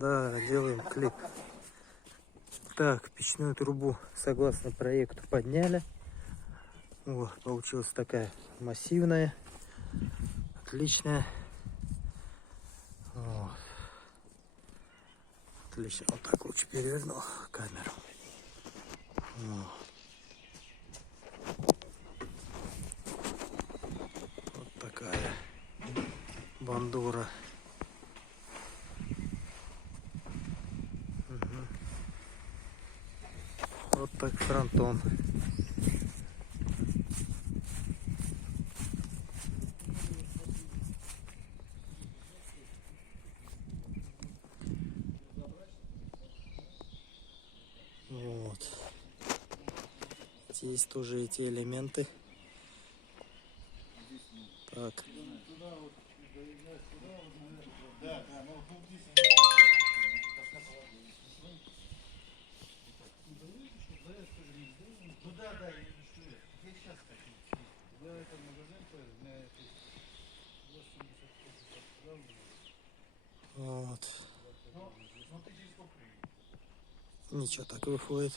Да, делаем клип. Так, печную трубу согласно проекту подняли. Вот, получилась такая массивная, отличная. Вот. Отлично. Вот так лучше переверну камеру. Вот. Вот такая бандура. Угу. Вот так фронтон. Вот. Здесь тоже эти элементы. Так. Вот. Ничего, так выходит.